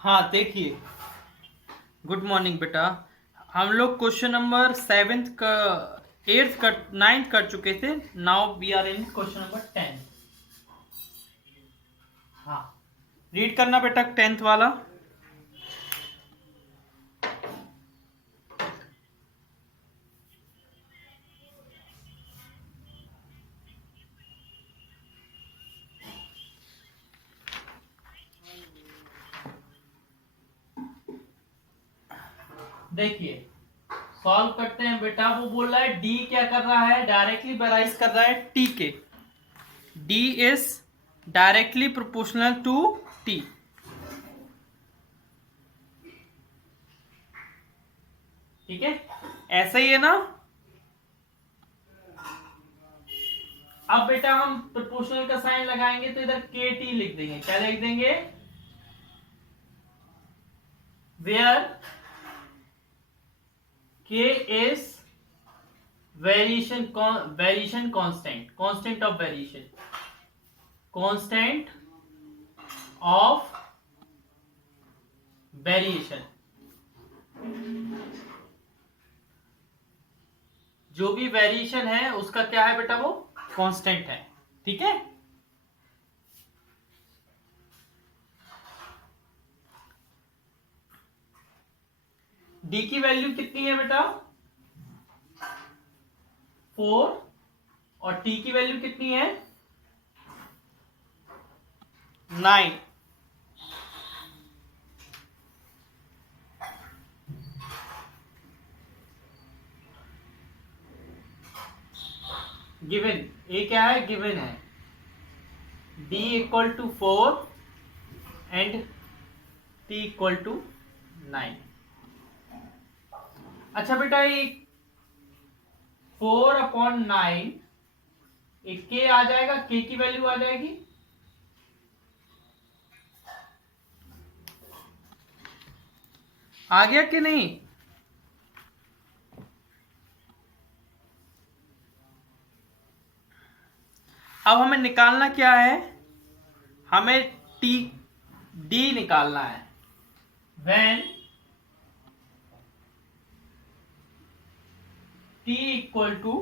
हाँ देखिए, good morning बेटा। हम लोग क्वेश्चन नंबर सेवेंथ का, एट्थ का, नाइन्थ कर चुके थे। Now we are in question number 10। हाँ, रीड करना बेटा 10th वाला। देखिए, सॉल्व करते हैं बेटा। वो बोल रहा है डी क्या कर रहा है, डायरेक्टली बैराइज कर रहा है टी के। D is directly proportional to T. ठीक है, ऐसा ही है ना। अब बेटा हम प्रोपोर्शनल का साइन लगाएंगे तो इधर के टी लिख देंगे। क्या लिख देंगे? वेयर के is variation constant, constant of variation, constant of variation. जो भी वेरिएशन है उसका क्या है बेटा, वो कांस्टेंट है। ठीक है, डी की वैल्यू कितनी है बेटा? 4। और टी की वैल्यू कितनी है? 9। गिवन, ए क्या है? गिवन है d equal to 4 and t equal to 9। अच्छा बेटा, ये 4/9 एक के आ जाएगा, के की वैल्यू आ जाएगी। आ गया कि नहीं? अब हमें निकालना क्या है? हमें टी डी निकालना है। व्हेन टी इक्वल टू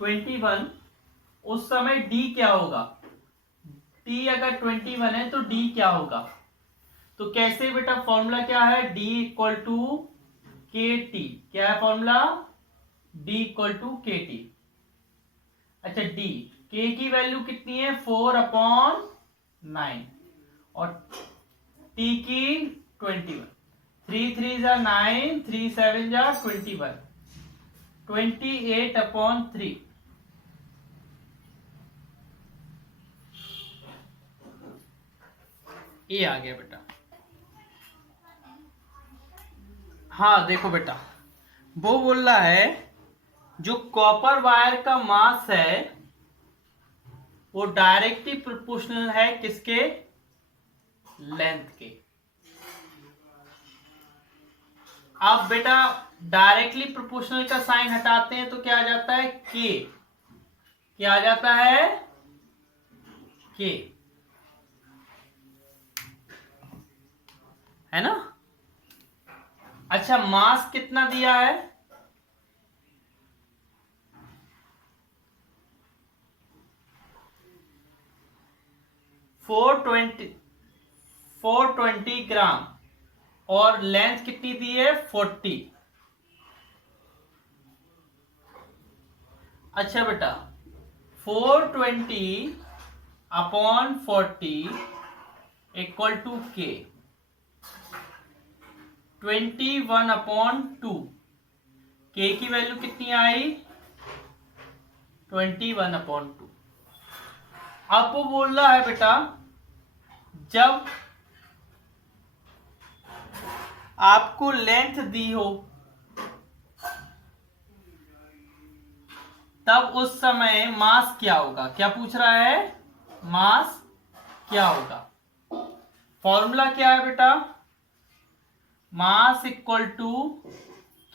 21, उस समय डी क्या होगा? टी अगर 21 है तो डी क्या होगा? तो कैसे बेटा, फॉर्मूला क्या है? डी इक्वल टू के टी। क्या है फॉर्मूला? डी इक्वल टू के टी। अच्छा, डी के की वैल्यू कितनी है? 4/9 और टी की 21। 3 3 जा 9, 3 7 जा 21, 28/3। ये आ गया बेटा। हाँ देखो बेटा, वो बोल रहा है जो कॉपर वायर का मास है वो डायरेक्टली प्रोपोर्शनल है किसके? लेंथ के। अब बेटा डायरेक्टली प्रोपोर्शनल का साइन हटाते हैं तो क्या आ जाता है? के। क्या आ जाता है? के, है ना। अच्छा, मास कितना दिया है? 420 ग्राम और लेंथ कितनी दी है? 40। अच्छा बेटा, 420/40 इक्वल टू के। 21/2, के की वैल्यू कितनी आई? 21/2। अब वो बोल रहा है बेटा जब आपको लेंथ दी हो तब उस समय मास क्या होगा? क्या पूछ रहा है? मास क्या होगा? फॉर्मूला क्या है बेटा? मास इक्वल टू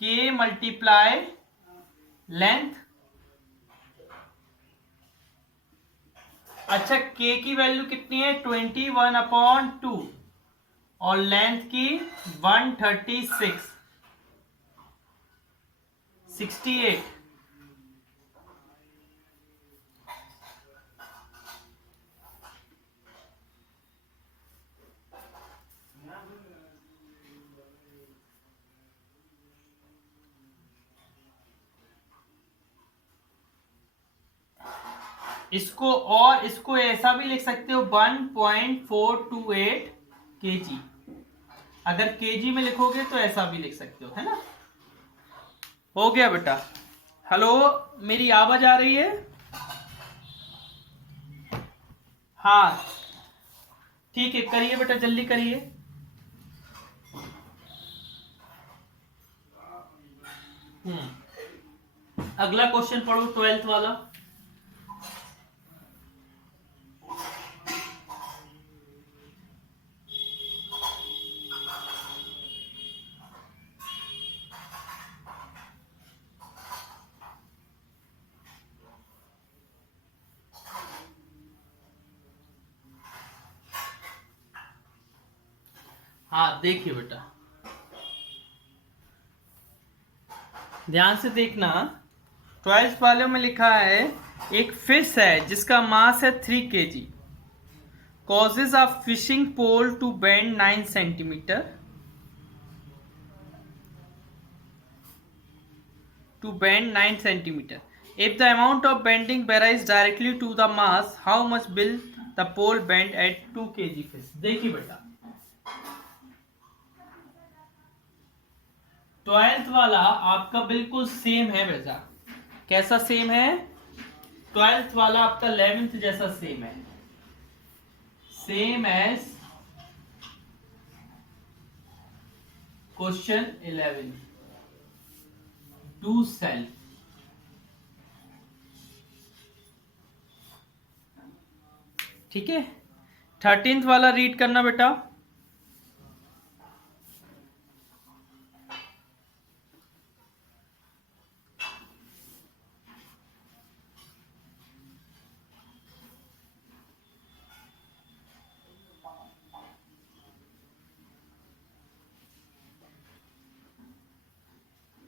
के मल्टीप्लाई लेंथ अच्छा, k की वैल्यू कितनी है? 21/2 और लेंथ की 136 68। इसको ऐसा भी लिख सकते हो 1.428 kg। अगर केजी में लिखोगे तो ऐसा भी लिख सकते हो, है ना। हो गया बेटा। हेलो, मेरी आवाज आ रही है? हाँ ठीक है, करिए बेटा, जल्दी करिए। अगला क्वेश्चन पढ़ो, 12th वाला। हाँ देखिए बेटा, ध्यान से देखना। 12th वाले में लिखा है एक फिश है जिसका मास है 3 kg, causes a fishing pole to bend 9 centimeter to bend 9 centimeter. If the amount of bending varies directly to the mass, how much will the pole bend at 2 kg fish? देखिए बेटा, 12th वाला आपका बिल्कुल same है बेटा। कैसा same है? 12th वाला आपका 11th जैसा सेम है, same as question 11। Do self. ठीक है, 13th वाला रीड करना बेटा।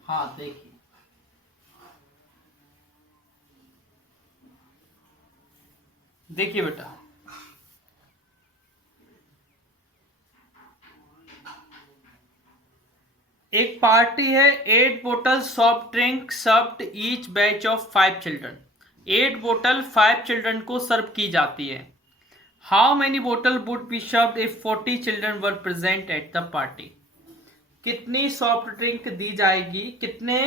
हाँ देखिए, देखिए बेटा, एक पार्टी है, 8 बोतल soft drink served each batch of 5 children. 8 बोतल 5 चिल्ड्रन को सर्व की जाती है। हाउ मेनी बोतल would be served if 40 children were present at the party? कितनी सॉफ्ट ड्रिंक दी जाएगी, कितने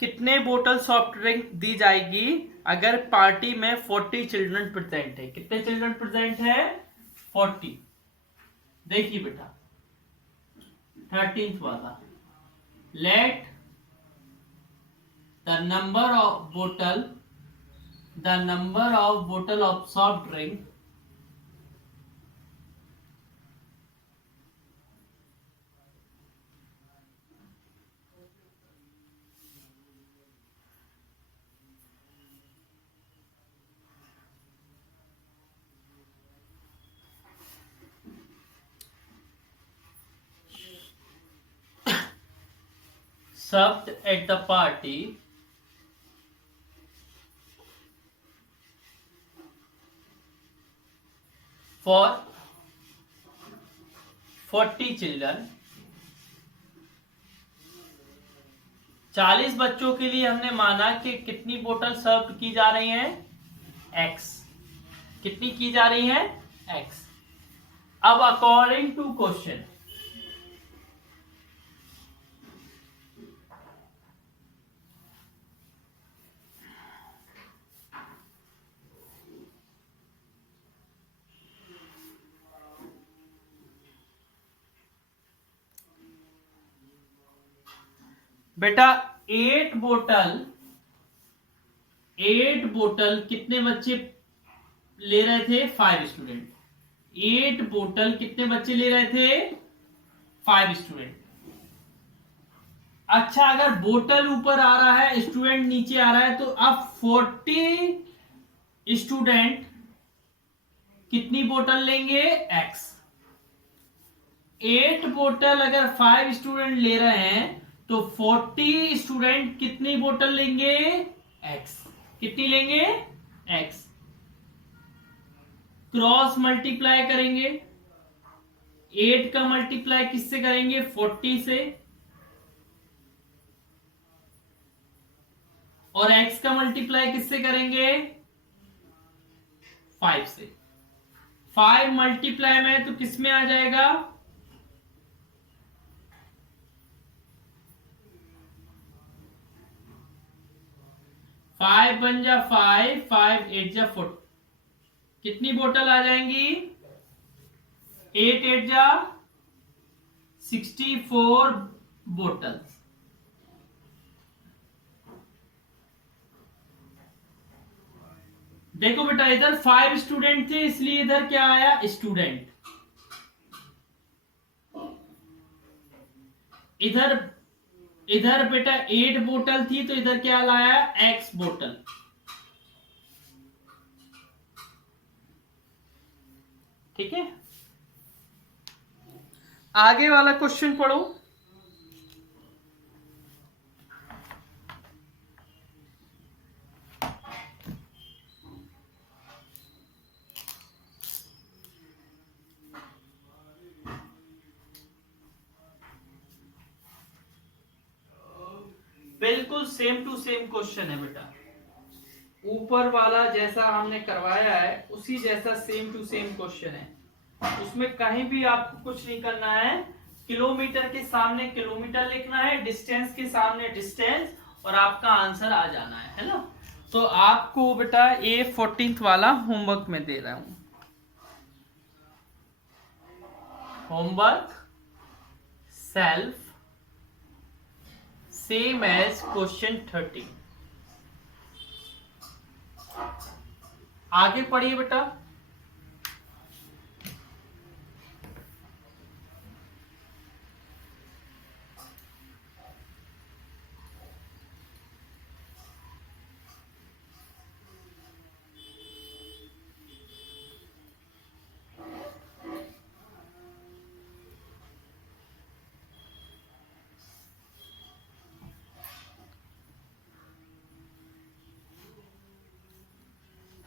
कितने बोतल सॉफ्ट ड्रिंक दी जाएगी अगर पार्टी में 40 चिल्ड्रन प्रेजेंट है? कितने चिल्ड्रन प्रेजेंट है? 40। देखिए बेटा, 13th वाला, लेट द नंबर ऑफ बोतल of soft drink served at the party for 40 children. 40 बच्चों के लिए हमने माना कि कितनी बोतल सर्व की जा रही हैं? x। कितनी की जा रही हैं? x। अब अकॉर्डिंग टू क्वेश्चन, बेटा 8 बोतल कितने बच्चे ले रहे थे? 5 स्टूडेंट। 8 बोतल कितने बच्चे ले रहे थे? 5 स्टूडेंट। अच्छा, अगर बोतल ऊपर आ रहा है, स्टूडेंट नीचे आ रहा है, तो अब 40 स्टूडेंट कितनी बोतल लेंगे? x। 8 बोतल अगर 5 स्टूडेंट ले रहे हैं तो 40 स्टूडेंट कितनी बोतल लेंगे? x। कितनी लेंगे? x। क्रॉस मल्टीप्लाई करेंगे। 8 का मल्टीप्लाई किससे करेंगे? 40 से। और x का मल्टीप्लाई किससे करेंगे? 5 से। 5 मल्टीप्लाई में तो किस में आ जाएगा? 5 बन जा 5, 5 8 जा 4। कितनी बोतल आ जाएंगी? 8 8 जा 64 बोतल। देखो बेटा, इधर 5 स्टूडेंट थे इसलिए इधर क्या आया? स्टूडेंट। इधर इधर बेटा 8 बोतल थी तो इधर क्या लाया? x बोतल। ठीक है, आगे वाला क्वेश्चन पढ़ो। बिल्कुल सेम टू सेम क्वेश्चन है बेटा, ऊपर वाला जैसा हमने करवाया है उसी जैसा सेम टू सेम क्वेश्चन है। उसमें कहीं भी आपको कुछ नहीं करना है। किलोमीटर के सामने किलोमीटर लिखना है, डिस्टेंस के सामने डिस्टेंस, और आपका आंसर आ जाना है ना। तो आपको बेटा ये 14th वाला होमवर्क में दे रहा हूं। Homework self same as question 13। आगे पढ़िए बेटा।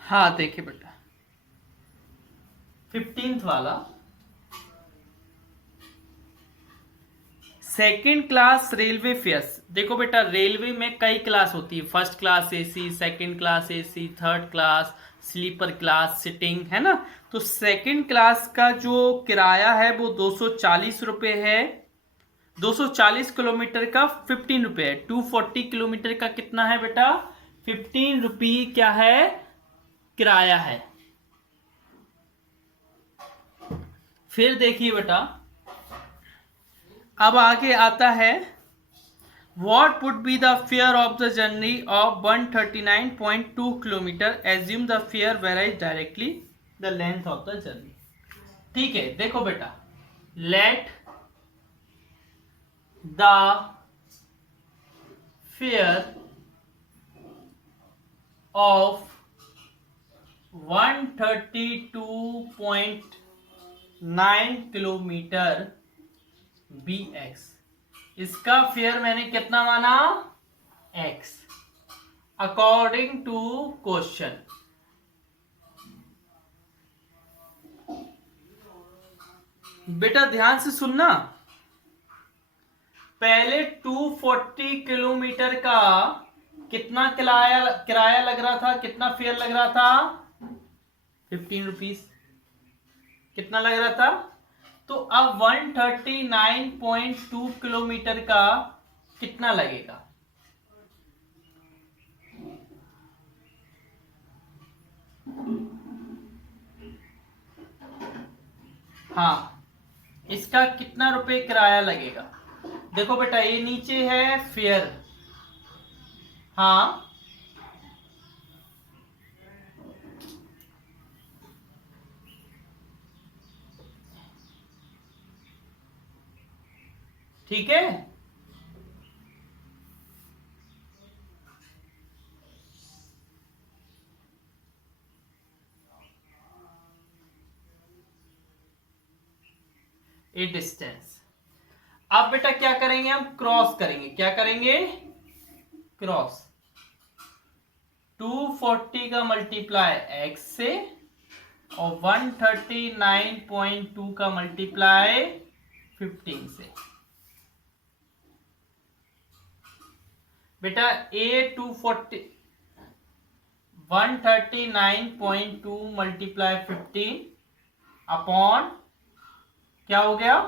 हाँ देखिए बेटा, 15th वाला सेकेंड क्लास रेलवे फेयर्स। देखो बेटा, रेलवे में कई क्लास होती है, first class AC, second class AC, third class, sleeper class, sitting, है ना। तो सेकेंड क्लास का जो किराया है वो 240 रुपये है। 240 किलोमीटर का 15 रुपये है। 240 किलोमीटर का कितना है बेटा? 15 रुपये क्या है? किराया है। फिर देखिए बेटा, अब आगे आता है What would be the fare of the journey of 139.2 kilometer? Assume the fare varies directly the length of the journey. ठीक है, देखो बेटा, let the fare of 132.9 kilometre be X. इसका फेयर मैंने कितना माना? x according to question. बेटा ध्यान से सुनना, पहले 240 किलोमीटर का कितना किराया लग रहा था? कितना फेयर लग रहा था? 15 रुपीज। कितना लग रहा था? तो अब 139.2 किलोमीटर का कितना लगेगा? हाँ, इसका कितना रुपए किराया लगेगा? देखो बेटा, ये नीचे है फेयर। हाँ, ठीक है। ए डिस्टेंस। अब बेटा क्या करेंगे, हम क्रॉस करेंगे। क्या करेंगे, क्रॉस। 240 का मल्टीप्लाई x से और 139.2 का मल्टीप्लाई 15 से। बेटा a 240 139.2 मल्टीप्लाई 15 अपॉन क्या हो गया,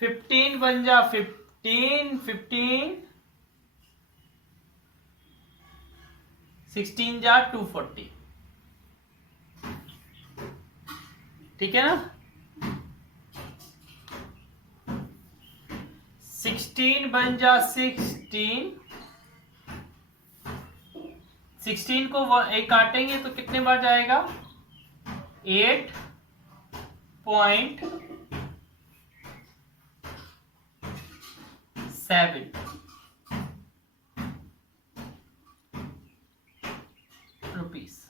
15 बन जा 15 15 16 जा 240, ठीक है ना। 16 बन जा 16 16 को एक काटेंगे तो कितने बार जाएगा, 8.7 रुपीस।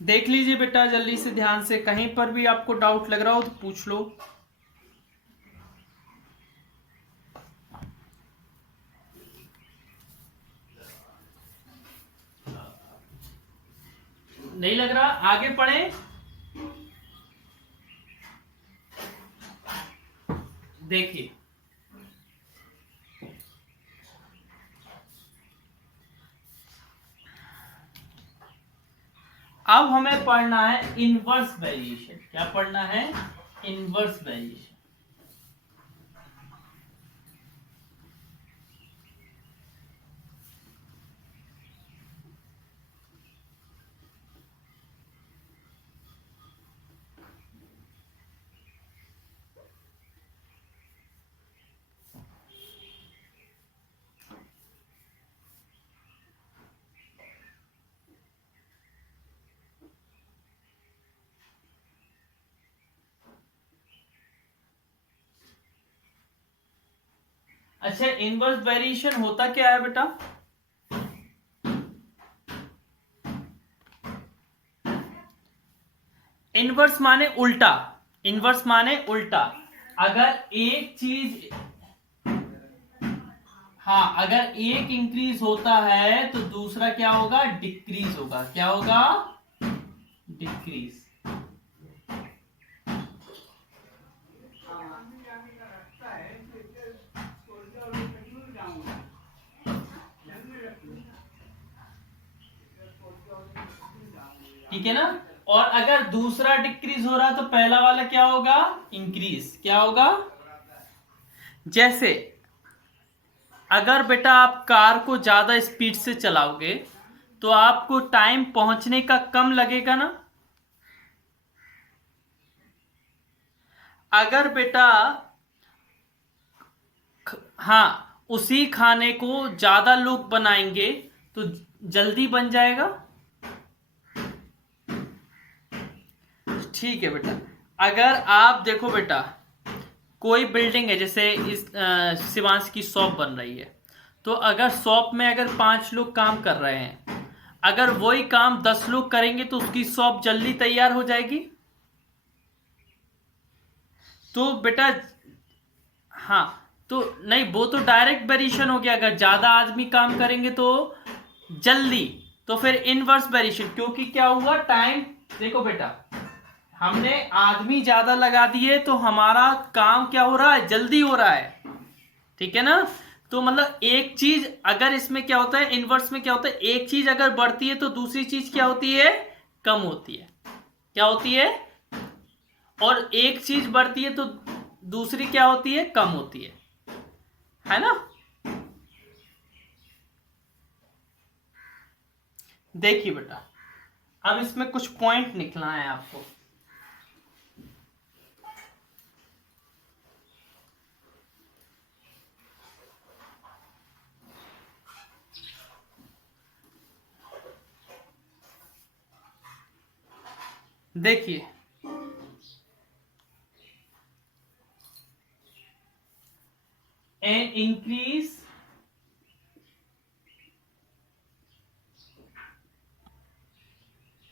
देख लीजिए बेटा जल्दी से ध्यान से, कहीं पर भी आपको डाउट लग रहा हो तो पूछ लो। नहीं लग रहा, आगे पढ़ें। देखिए अब हमें पढ़ना है इनवर्स वेरिएशन। क्या पढ़ना है, इनवर्स वेरिएशन। अच्छा, इनवर्स वेरिएशन होता क्या है बेटा, इनवर्स माने उल्टा। इनवर्स माने उल्टा। अगर एक चीज, हाँ, अगर एक इंक्रीज होता है तो दूसरा क्या होगा, डिक्रीज होगा। क्या होगा, डिक्रीज। ठीक है ना। और अगर दूसरा डिक्रीज हो रहा है तो पहला वाला क्या होगा, इंक्रीज। क्या होगा, जैसे अगर बेटा आप कार को ज्यादा स्पीड से चलाओगे तो आपको टाइम पहुंचने का कम लगेगा ना। अगर बेटा हाँ उसी खाने को ज्यादा लोग बनाएंगे तो जल्दी बन जाएगा। ठीक है बेटा, अगर आप देखो बेटा कोई बिल्डिंग है, जैसे इस शिवांश की शॉप बन रही है, तो अगर शॉप में अगर 5 लोग काम कर रहे हैं, अगर वही काम 10 लोग करेंगे तो उसकी शॉप जल्दी तैयार हो जाएगी। तो बेटा हाँ, तो नहीं, वो तो डायरेक्ट वेरिएशन हो गया। अगर ज्यादा आदमी काम करेंगे तो जल्दी, तो फिर इनवर्स वेरिएशन। क्योंकि क्या हुआ, टाइम, देखो बेटा हमने आदमी ज्यादा लगा दिए तो हमारा काम क्या हो रहा है, जल्दी हो रहा है। ठीक है ना। तो मतलब एक चीज अगर इसमें क्या होता है, इनवर्स में क्या होता है, एक चीज अगर बढ़ती है तो दूसरी चीज क्या होती है, कम होती है। क्या होती है, और एक चीज बढ़ती है तो दूसरी क्या होती है, कम होती है ना। देखिए बेटा अब इसमें कुछ पॉइंट निकला है आपको। देखिए an increase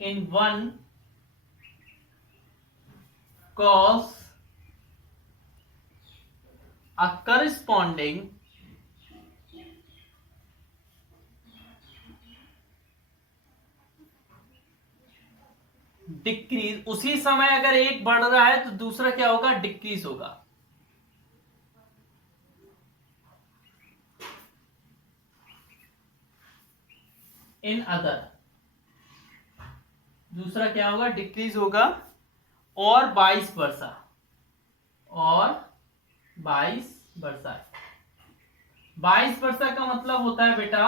in one cause a corresponding decrease, उसी समय अगर एक बढ़ रहा है तो दूसरा क्या होगा, डिक्रीज होगा। इन अदर, दूसरा क्या होगा, डिक्रीज होगा। और 22 वर्षा, और 22 वर्षा। 22 वर्षा का मतलब होता है बेटा,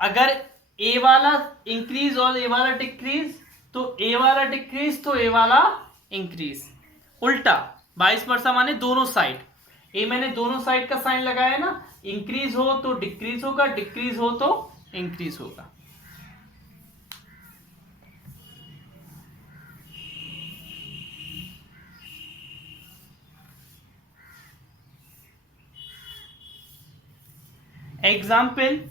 अगर ए वाला इंक्रीज और ए वाला डिक्रीज, तो ए वाला डिक्रीज तो ए वाला इंक्रीज। उल्टा 22 वर्षा माने दोनों साइड, ए मैंने दोनों साइड का साइन लगाया ना, इंक्रीज हो तो डिक्रीज होगा, डिक्रीज हो तो इंक्रीज होगा। Example,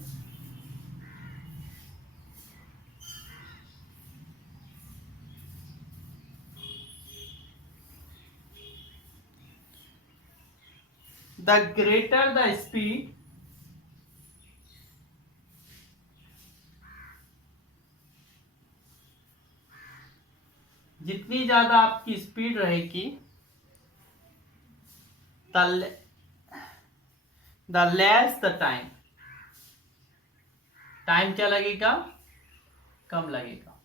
the greater the speed, जितनी ज्यादा आपकी स्पीड रहेगी, the less the time, time क्या लगेगा, कम लगेगा।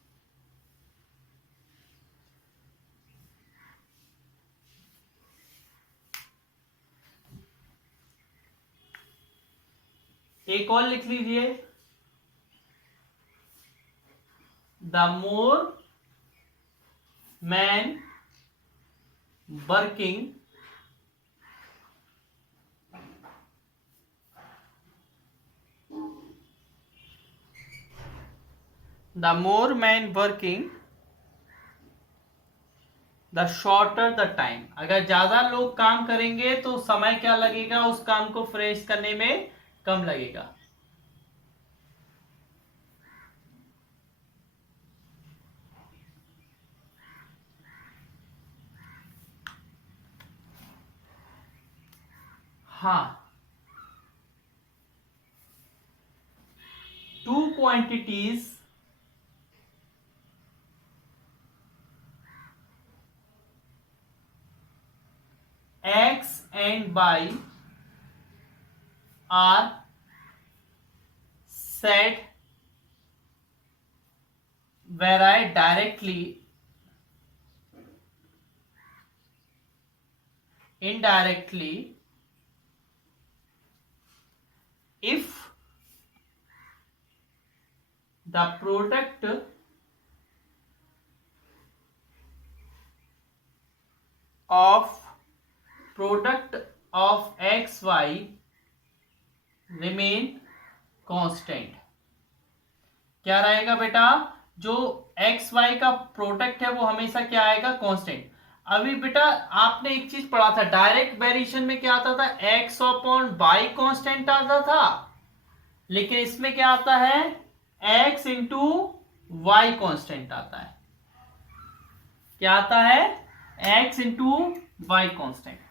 एक और लिख लीजिए, the more man working the more man working the shorter the time. अगर ज्यादा लोग काम करेंगे तो समय क्या लगेगा, उस काम को फ्रेश करने में कम लगेगा। हाँ, two quantities x and y are said vary directly, indirectly, if the product of x y remain constant। क्या रहेगा बेटा, जो एक्स वाई का प्रोडक्ट है वो हमेशा क्या आएगा, कांस्टेंट। अभी बेटा आपने एक चीज पढ़ा था, डायरेक्ट वेरिएशन में क्या आता था, एक्स अपॉन वाई कांस्टेंट आता था, लेकिन इसमें क्या आता है, एक्स इंटू वाई कांस्टेंट आता है। क्या आता है, X into Y constant.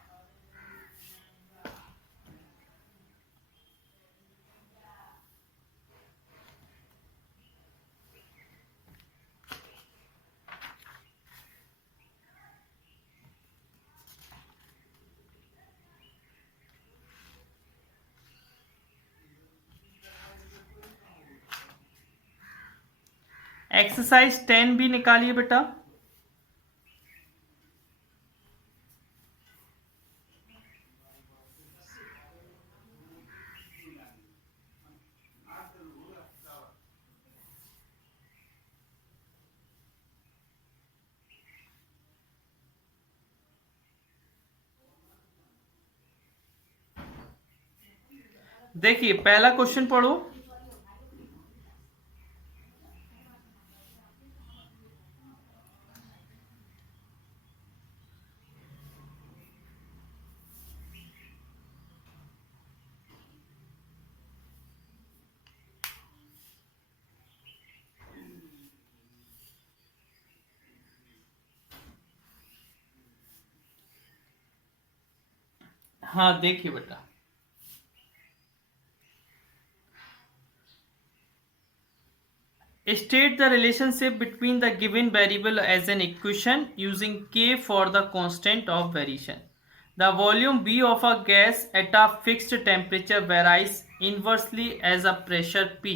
Exercise 10 भी निकालिए बेटा। देखिए पहला क्वेश्चन पढ़ो। हाँ देखिए बेटा, state the relationship between the given variable as an equation using k for the constant of variation. The volume V of a gas at a fixed temperature varies inversely as a pressure P.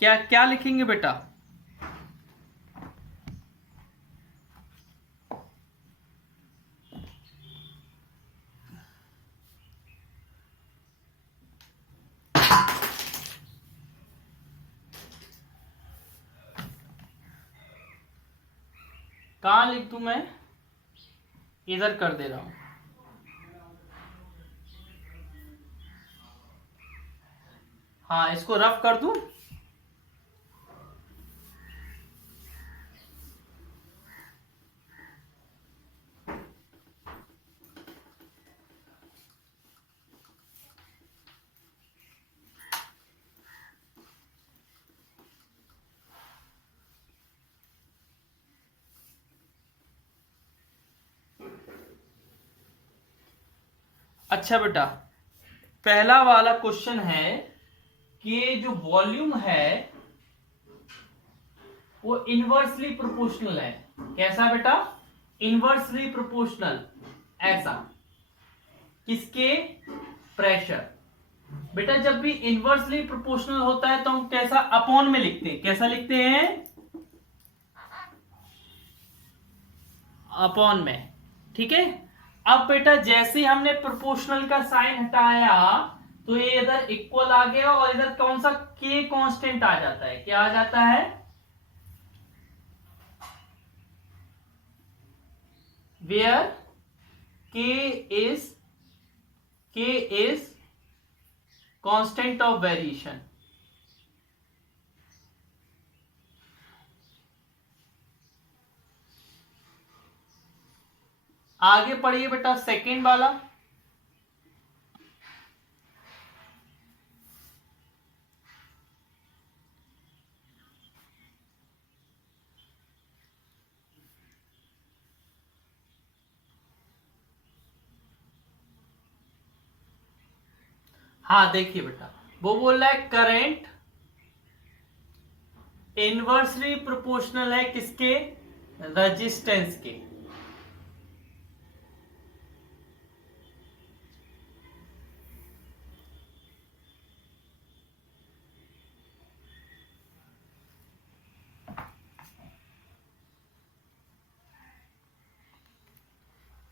क्या क्या लिखेंगे बेटा? कहाँ लिख दूं मैं? इधर कर दे रहा हूं। हाँ, इसको रफ कर दूं। अच्छा बेटा, पहला वाला क्वेश्चन है कि जो वॉल्यूम है वो इनवर्सली प्रोपोर्शनल है। कैसा बेटा? Inversely proportional. ऐसा किसके? प्रेशर। बेटा जब भी इनवर्सली प्रोपोर्शनल होता है तो हम कैसा अपॉन में लिखते हैं? कैसा लिखते हैं? अपॉन में। ठीक है। अब बेटा जैसे ही हमने प्रोपोर्शनल का साइन हटाया तो ये इधर इक्वल आ गया और इधर कौन सा के कांस्टेंट आ जाता है? क्या आ जाता है? वेयर के इज कांस्टेंट ऑफ वेरिएशन। आगे पढ़िए बेटा सेकंड वाला। हाँ देखिए बेटा, वो बोल रहा है करंट इनवर्सली प्रोपोर्शनल है किसके? रेजिस्टेंस के।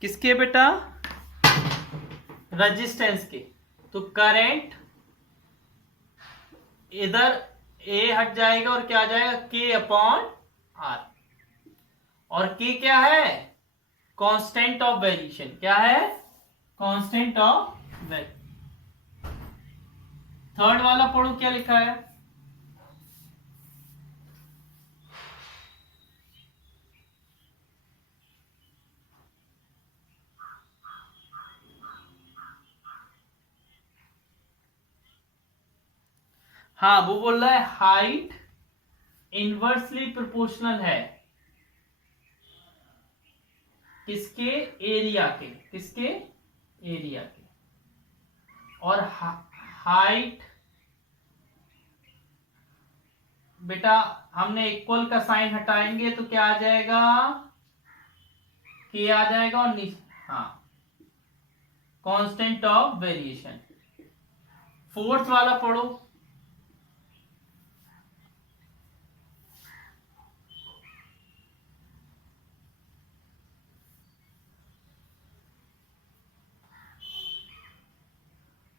किसके बेटा? रेजिस्टेंस के। तो करंट इधर ए हट जाएगा और क्या आ जाएगा? के अपॉन आर। और के क्या है? Constant of variation. क्या है? Constant of variation. थर्ड वाला पढ़ो क्या लिखा है। हाँ वो बोल रहा है हाइट इनवर्सली प्रोपोर्शनल है किसके? एरिया के। किसके? एरिया के। और हाइट बेटा हमने इक्वल का साइन हटाएंगे तो क्या आ जाएगा? के आ जाएगा और हाँ कांस्टेंट ऑफ वेरिएशन। फोर्थ वाला पढ़ो।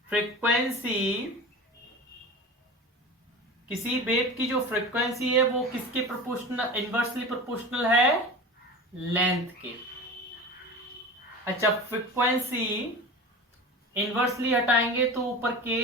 फ्रीक्वेंसी, किसी वेव की जो फ्रीक्वेंसी है वो किसके प्रोपोर्शनल? इनवर्सली प्रोपोर्शनल है लेंथ के। अच्छा फ्रीक्वेंसी इनवर्सली हटाएंगे तो ऊपर के